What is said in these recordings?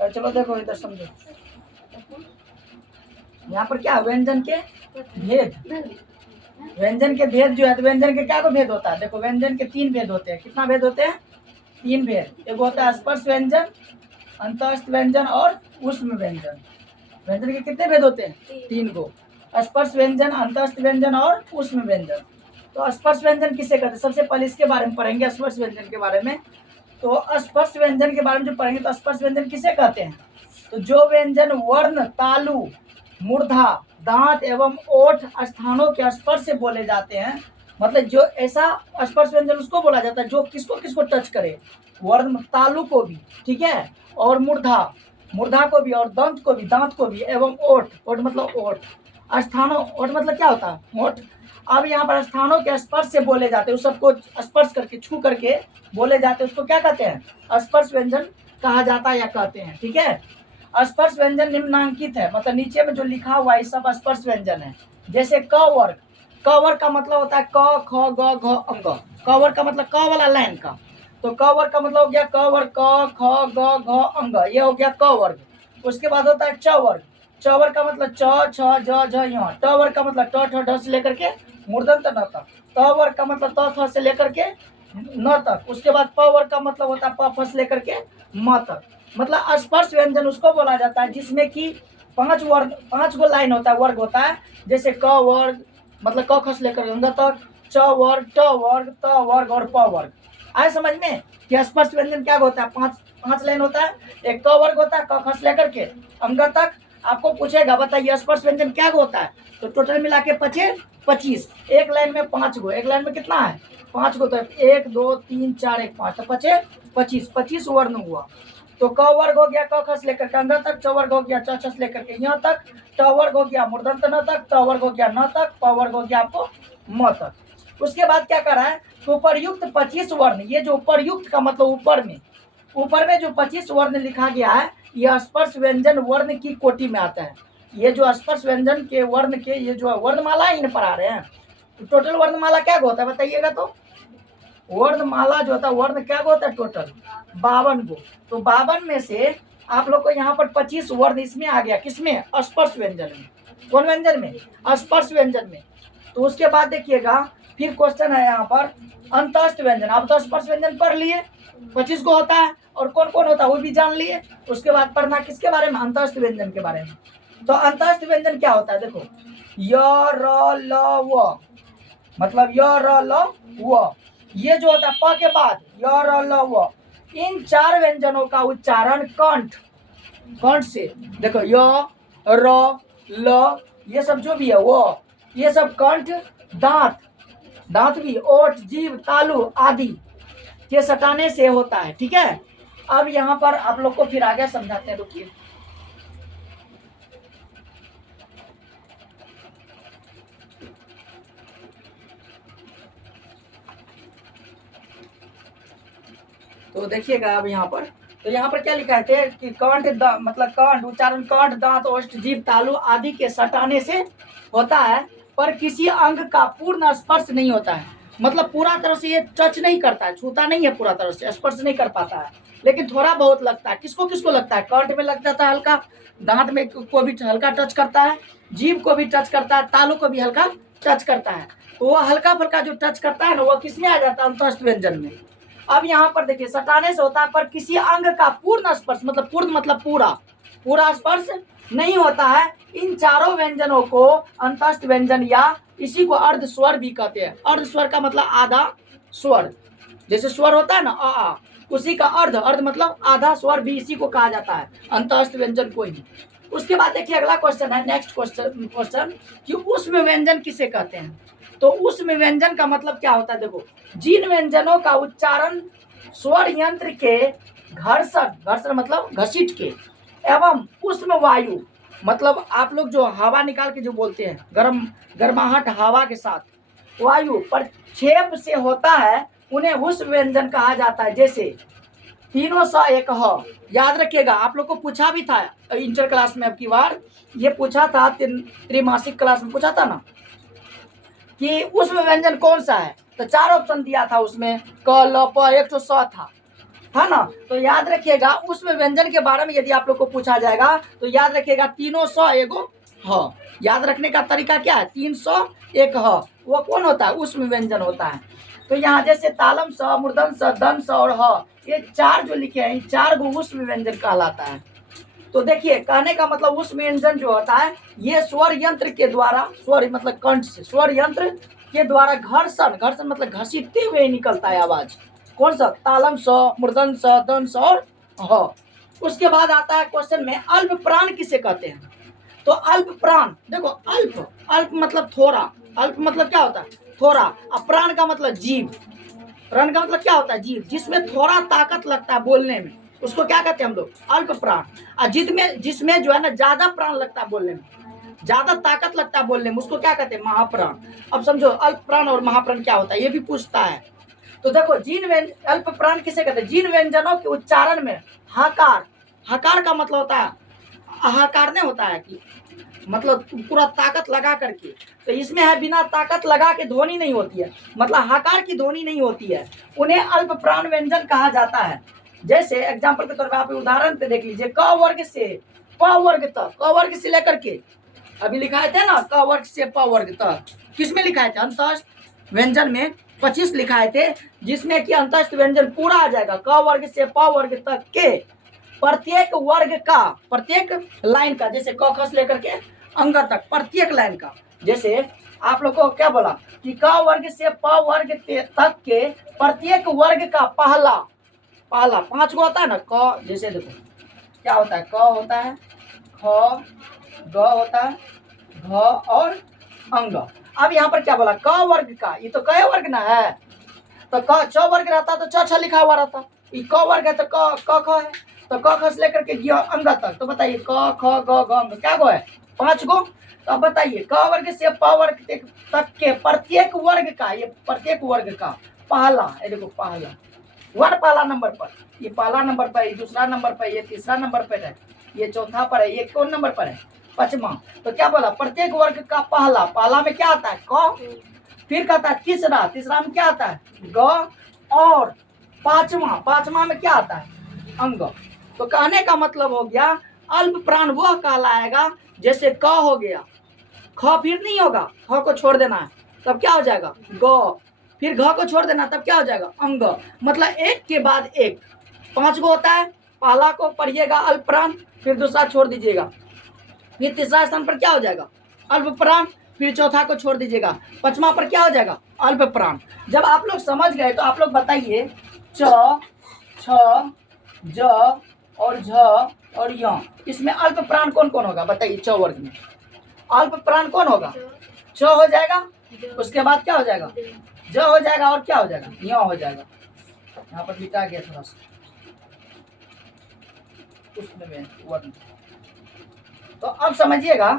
चलो देखो इधर समझो, यहाँ पर क्या व्यंजन के भेद, व्यंजन के भेद जो है, तो व्यंजन के क्या को भेद होता है? देखो व्यंजन के 3 भेद होते हैं। कितना भेद होते हैं? 3 भेद। एक होता है स्पर्श व्यंजन, अंतःस्थ व्यंजन और ऊष्म व्यंजन। व्यंजन के कितने भेद होते हैं? 3 को। स्पर्श व्यंजन, अंतःस्थ व्यंजन और ऊष्म व्यंजन। तो स्पर्श व्यंजन किसे कहते हैं? सबसे पहले इसके बारे में पढ़ेंगे, स्पर्श व्यंजन के बारे में। तो स्पर्श व्यंजन के बारे में जो पढ़ेंगे, तो स्पर्श व्यंजन किसे कहते हैं? तो जो व्यंजन वर्ण, तालु, मूर्धा, दांत एवं ओठ स्थानों के स्पर्श से बोले जाते हैं, मतलब जो ऐसा स्पर्श व्यंजन उसको बोला जाता है जो किसको किसको टच करे, वर्ण तालु को भी, ठीक है, और मूर्धा, मूर्धा को भी, और दंत को भी, दांत को भी, एवं ओठ, ओठ मतलब ओठ, स्थानों, ओठ मतलब क्या होता है? ओठ। अब यहाँ पर स्थानों के स्पर्श से बोले जाते हैं, उस सबको स्पर्श करके, छू करके बोले जाते हैं, उसको क्या कहते हैं? स्पर्श व्यंजन कहा जाता है या कहते हैं, ठीक है। स्पर्श व्यंजन निम्नांकित है, मतलब नीचे में जो लिखा हुआ है सब स्पर्श व्यंजन है। जैसे क वर्ग, क वर्ग का मतलब होता है क, ख, ग, घ, अंग। क वर्ग का मतलब क वाला लाइन का, तो क वर्ग का मतलब हो गया क वर्ग, क, ख, ग, घ, अंग, ये हो गया क वर्ग। उसके बाद होता है च वर्ग, च वर्ग का मतलब च, छ, ज, झ, य। ट वर्ग का मतलब ट, ठ, ढ से लेकर के मूर्धन्य न तक। त वर्ग का मतलब त, थ से लेकर के न तक। उसके बाद प वर्ग का मतलब होता है प, फ से लेकर के म तक। मतलब स्पर्श व्यंजन उसको बोला जाता है जिसमें कि 5 वर्ग, 5 गो लाइन होता है, वर्ग होता है। जैसे क वर्ग मतलब क, ख से लेकर अंग तक, च वर्ग, ट वर्ग, त वर्ग और प वर्ग। आए समझ में कि स्पर्श व्यंजन क्या होता है? 5 लाइन होता है। एक क वर्ग होता है, क, ख से लेकर के अंग तक। आपको पूछेगा बताइए स्पर्श व्यंजन क्या होता है, तो टोटल मिला के 25। एक लाइन में 5 गो, एक लाइन में कितना है? 5 गो, तो 1 2 3 4 1 5, तो 25 वर्ण हुआ। तो क वर्ग हो गया क, ख से लेकर के अंग तक, च वर्ग हो गया च, छ से लेकर के यहाँ तक, ट वर्ग हो गया मूर्धन्य न तक, त वर्ग हो गया न तक, प वर्ग हो गया आपको म तक। उसके बाद क्या कर रहा है? तो उपर्युक्त 25 वर्ण, ये जो उपर्युक्त का मतलब ऊपर में जो 25 वर्ण लिखा गया है, यह स्पर्श व्यंजन वर्ण की कोटि में आता है। ये जो स्पर्श व्यंजन के वर्ण के, ये जो वर्णमाला इन पर आ रहे हैं, तो टोटल वर्णमाला क्या होता है बताइएगा? तो वर्णमाला जो होता है, वर्ण क्या होता है? टोटल 52 गो। तो 52 में से आप लोग को यहाँ पर 25 वर्ण इसमें आ गया, किसमें? स्पर्श व्यंजन में। कौन व्यंजन में? स्पर्श व्यंजन में। तो उसके बाद देखिएगा फिर क्वेश्चन है यहाँ पर अंतःस्थ व्यंजन। आप तो स्पर्श व्यंजन पढ़ लिए, 25 को होता है, और कौन कौन होता है वो भी जान लिए। उसके बाद पढ़ना किसके बारे में? अंतःस्थ व्यंजन के बारे में। तो अंतःस्थ व्यंजन क्या होता है? देखो य, र, ल, व, मतलब य, र, ल, व, ये जो होता है प के बाद य, र, ल, व, इन 4 व्यंजनों का उच्चारण कंठ से, देखो य, र, ल, ये सब जो भी है वो, ये सब कंठ, दांत भी, ओठ, जीभ, तालु आदि के सटाने से होता है, ठीक है। अब यहाँ पर आप लोग को फिर आगे समझाते हैं, रुकिए। तो देखिएगा अब यहाँ पर, तो यहाँ पर क्या लिखा है कि कंठ, मतलब कंठ उच्चारण कंठ, दांत, ओष्ठ, जीभ, तालु आदि के सटाने से होता है, पर किसी अंग का पूर्ण स्पर्श नहीं होता है। मतलब पूरा तरह से ये टच नहीं करता है, छूता नहीं है, पूरा तरह से स्पर्श नहीं कर पाता है, लेकिन थोड़ा बहुत लगता है। किसको किसको लगता है? कंठ में लग जाता है हल्का, दांत में को भी हल्का टच करता है, जीभ को भी टच करता है, तालु को भी हल्का टच करता है। तो वो हल्का फुल्का जो टच करता है ना, वो किसमें आ जाता है? अंतःस्थ व्यंजन में। अब यहाँ पर देखिए सटाने से होता है, पर किसी अंग का पूर्ण स्पर्श, मतलब पूर्ण मतलब पूरा स्पर्श नहीं होता है। इन चारों व्यंजनों को अंतःस्थ व्यंजन या इसी को अर्ध स्वर भी कहते हैं। अर्ध स्वर का मतलब आधा स्वर, जैसे स्वर होता है ना आ, उसी का अर्ध मतलब आधा स्वर भी इसी को कहा जाता है, अंतःस्थ व्यंजन कोई भी। उसके बाद देखिए अगला क्वेश्चन है, नेक्स्ट क्वेश्चन कि ऊष्म व्यंजन किसे कहते हैं? तो ऊष्म व्यंजन का मतलब क्या होता है? देखो जिन व्यंजनों का उच्चारण स्वर यंत्र के घर्षण मतलब घसीट के एवं ऊष्म वायु, मतलब आप लोग जो हवा निकाल के जो बोलते हैं, गर्माहट हवा के साथ वायु प्रक्षेप से होता है, उन्हें ऊष्म व्यंजन कहा जाता है। जैसे 301 ह, याद रखिएगा, आप लोग को पूछा भी था इंटर क्लास में, अब की बार ये पूछा था, त्रिमासिक क्लास में पूछा था ना कि ऊष्म व्यंजन कौन सा है, तो 4 ऑप्शन दिया था उसमें, क, ल, प, एक तो स था। था ना। तो याद रखिएगा उसमें व्यंजन के बारे में यदि आप लोग को पूछा जाएगा तो याद रखिएगा तीनों सौ एगो ह। याद रखने का तरीका क्या है, 300 एक ह, वो कौन होता है, उसमें व्यंजन होता है। तो यहाँ जैसे तालम स, मूर्धन स, दन स और ह, ये चार जो लिखे हैं, चार गो उसमें व्यंजन कहलाता है। तो देखिए कहने का मतलब उस व्यंजन जो होता है ये स्वर यंत्र के द्वारा, स्वर मतलब कंठ से, स्वर यंत्र के द्वारा घर्षण, घर्षण मतलब घसीटते हुए निकलता है आवाज। कौन सा, तालम स, मूर्धन स, दन स और ह। उसके बाद आता है क्वेश्चन में अल्प प्राण किसे कहते हैं। तो अल्प प्राण, देखो अल्प, अल्प मतलब थोड़ा, अल्प मतलब क्या होता है, थोड़ा। अब प्राण का मतलब जीव, प्राण का मतलब क्या होता है, जीव, जिसमें थोड़ा ताकत लगता है बोलने में, उसको क्या कहते हैं हम लोग, अल्प प्राण। और जिसमें जो है ना ज्यादा प्राण लगता है बोलने में, ज्यादा ताकत लगता है बोलने में, उसको क्या कहते हैं, महाप्राण। अब समझो अल्प प्राण और महाप्राण क्या होता है, ये भी पूछता है। तो देखो अल्प प्राण किसे कहते हैं, जिन व्यंजनों के उच्चारण में हकार, हकार का मतलब होता है हाकार नहीं होता है कि मतलब पूरा ताकत लगा करके, तो इसमें है बिना ताकत लगा के ध्वनि नहीं होती है, मतलब हकार की ध्वनि नहीं होती है, उन्हें अल्प प्राण व्यंजन कहा जाता है। जैसे एग्जांपल के तौर पर आप उदाहरण पे देख लीजिए, क वर्ग से प वर्ग तक, क वर्ग से लेकर के अभी लिखाए थे ना, क वर्ग से प वर्ग तक, किसमें लिखाए थे, अंतस्थ व्यंजन में 25 लिखाए थे, जिसमें कि अंतस्थ व्यंजन पूरा आ जाएगा, क वर्ग से प वर्ग तक के प्रत्येक वर्ग का, प्रत्येक लाइन का, जैसे क ख से लेकर के अंग तक प्रत्येक लाइन का। जैसे आप लोग को क्या बोला कि क वर्ग से प वर्ग तक के प्रत्येक वर्ग का पहला, पहला 5 गो होता है ना, क जैसे देखो क्या होता है, क होता है, ख, ग होता है, घ और अंग। अब यहाँ पर क्या बोला, क वर्ग का, ये तो क वर्ग ना है, तो क च वर्ग रहता तो च छ लिखा हुआ रहता, ये क वर्ग है तो क ख है, तो क ख से लेकर के अंग तक, तो बताइए क ख ग घ अंग क्या गो है, 5 गो। तो अब बताइए क वर्ग से प वर्ग तक के प्रत्येक वर्ग का, ये प्रत्येक वर्ग का पहला, ये देखो पहला वर्ग, पहला नंबर पर, ये पहला नंबर पर, ये दूसरा नंबर पर, ये तीसरा नंबर पर है, ये चौथा पर है, ये कौन नंबर पर है, 5वां। तो क्या बोला, प्रत्येक वर्ग का पहला, पहला में क्या आता है, क, फिर कहता है तीसरा, तीसरा में क्या आता है, ग, और पांचवा, पांचवा में क्या आता है, अंग। तो कहने का मतलब हो गया अल्प प्राण वह कहलाएगा जैसे क हो गया, ख फिर नहीं होगा, ख को छोड़ देना है तब क्या हो जाएगा, ग, फिर घ को छोड़ देना तब क्या हो जाएगा, अंग। मतलब एक के बाद एक 5 गो होता है, पहला को पढ़िएगा अल्प प्राण, फिर दूसरा छोड़ दीजिएगा, फिर तीसरा स्थान पर क्या हो जाएगा, अल्प प्राण, फिर चौथा को छोड़ दीजिएगा, 5वां पर क्या हो जाएगा, अल्प प्राण। जब आप लोग समझ गए तो आप लोग बताइए च, छ, ज और झ और य, इसमें अल्प प्राण कौन कौन होगा, बताइए च वर्ग में अल्प प्राण कौन होगा, च हो जाएगा, उसके बाद क्या हो जाएगा, ज हो जाएगा, और क्या हो जाएगा, य हो जाएगा। यहाँ पर लिखा गया थोड़ा सा उसमें वर्ण। तो अब समझिएगा,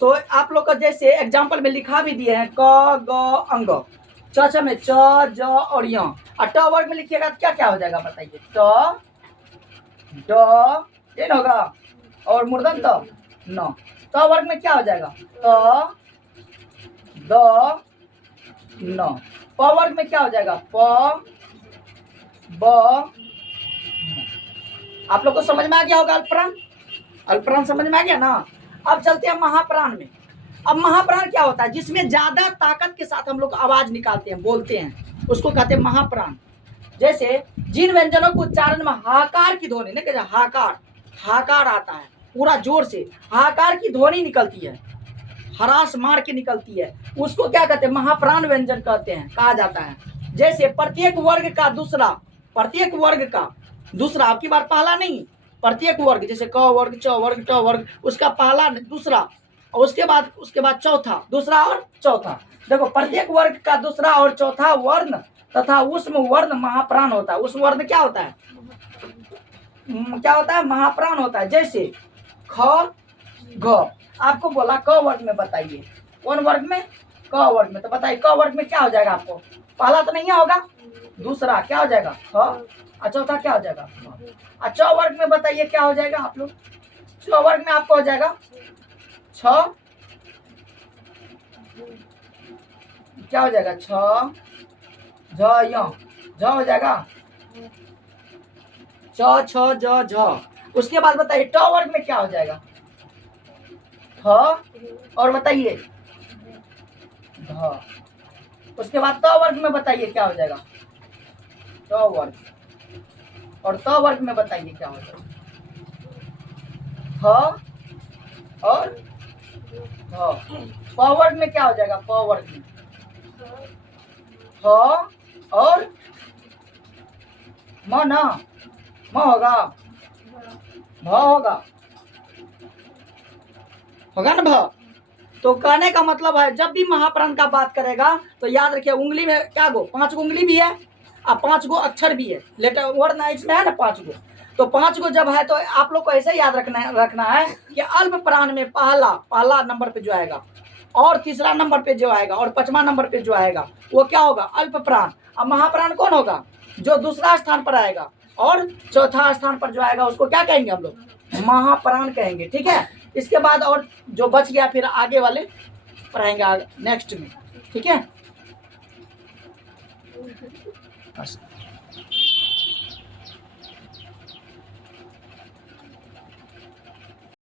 तो आप लोग का जैसे एग्जाम्पल में लिखा भी दिए हैं क ग अंग, च छ में च, ज और य, और ट वर्ग में लिखिएगा तो क्या क्या हो जाएगा, बताइए ट, ड, ये न होगा, और मूर्धन त न, त वर्ग में क्या हो जाएगा, त, द, न, प वर्ग में क्या हो जाएगा, प, ब, न। आप लोग को समझ में आ गया होगा अल्पप्राण, अल्पप्राण समझ में आ गया ना। अब चलते हैं महाप्राण में। अब महाप्राण क्या होता है, जिसमें ज्यादा ताकत के साथ हम लोग आवाज निकालते हैं, बोलते हैं, उसको कहते हैं महाप्राण। जैसे जिन व्यंजनों को उच्चारण में हाकार की ध्वनि, नहीं कहते हाकार, हाकार आता है पूरा जोर से, हाकार की ध्वनि निकलती है, हरास मार के निकलती है, उसको क्या कहते हैं, महाप्राण व्यंजन कहते हैं, कहा जाता है। जैसे प्रत्येक वर्ग का दूसरा, प्रत्येक वर्ग का दूसरा, आपकी बार पहला नहीं, प्रत्येक वर्ग, जैसे क वर्ग, च वर्ग, ट वर्ग, उसका पहला दूसरा, और उसके बाद चौथा, दूसरा और चौथा। देखो प्रत्येक वर्ग का दूसरा और चौथा वर्ण तथा उसमें वर्ण महाप्राण होता है। उस वर्ण क्या होता है, क्या होता है, महाप्राण होता है। जैसे ख, घ, आपको बोला क वर्ग में बताइए, कौन वर्ग में, क वर्ग में, तो बताइए क वर्ग में क्या हो जाएगा, आपको पहला तो नहीं होगा, दूसरा क्या हो जाएगा, ख, और चौथा क्या हो जाएगा, और च वर्ग में बताइए क्या हो जाएगा, आप लोग च वर्ग में आपको हो जाएगा छ, क्या हो जाएगा, छ, झ, य, झ हो जाएगा, च छ ज झ। उसके बाद बताइए ट वर्ग में क्या हो जाएगा? ठ। और बताइए ध। उसके बाद त वर्ग में बताइए क्या हो जाएगा? ट वर्ग। और त वर्ग में बताइए क्या हो जाएगा? थ और ध। प वर्ग में क्या हो जाएगा? प वर्ग में थ और म ना, म होगा, भ होगा, होगा ना भ। तो कहने का मतलब है जब भी महाप्राण का बात करेगा तो याद रखिए उंगली में क्या गो? 5 गो उंगली भी है और 5 गो अक्षर भी है। लेटर वर्ड ना इसमें है ना 5 गो। तो 5 गो जब है तो आप लोग को ऐसे याद रखना है कि अल्प प्राण में पहला नंबर पे जो आएगा और तीसरा नंबर पे जो आएगा और 5वां नंबर पे जो आएगा वो क्या होगा? अल्प प्राण। अब महाप्राण कौन होगा? जो दूसरा स्थान पर आएगा और चौथा स्थान पर जो आएगा उसको क्या कहेंगे हम लोग? महाप्राण कहेंगे। ठीक है, इसके बाद और जो बच गया फिर आगे वाले पढ़ाएंगे नेक्स्ट में। ठीक है।